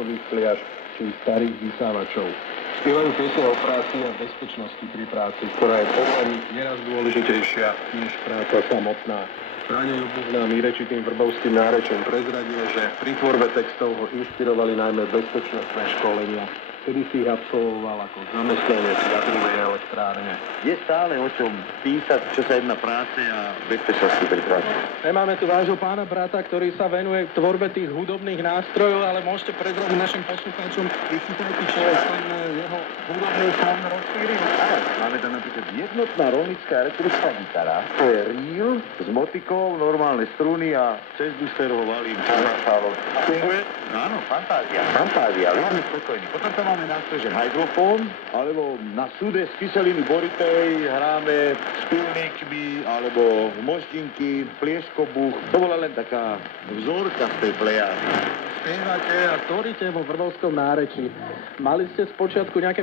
nárokových fliaž či starých vysávačov. Spievajú piesne o práci a bezpečnosti pri práci, ktorá je pomaly neraz dôležitejšia než práca samotná. Fráňo Jubík nám rečitým vrbovským nárečím prezradil, že pri tvorbe textov ho inšpirovali najmä bezpečnostné školenia, kedy si ich absolvoval ako zamestnanec jadrovej elektrárne. Je stále o čom písať, čo sa jedná práce a bezpečnosti pri práci. Máme tu vášho pána brata, ktorý sa venuje tvorbe tých hudobných nástrojov, ale môžete prezradiť našim poslucháčom, vychytajte, čo je ten jeho hudobný son rozšíril. Máme tam napríklad jednotná rolnická elektrická gitara, to je reel s motikou, normálne struny a cez booster ho valím. Funguje? Áno, fantázia, veľmi spokojný. Potom tam máme nástroj, že hydrofón, alebo na súde z kyseliny boritej hráme s pilníkmi, alebo moždinky, plieškobuch. To bola len taká vzorka z tej plejády. Spievate a tvoríte vo vrbovskom náreči. Mali ste spočiatku nejaké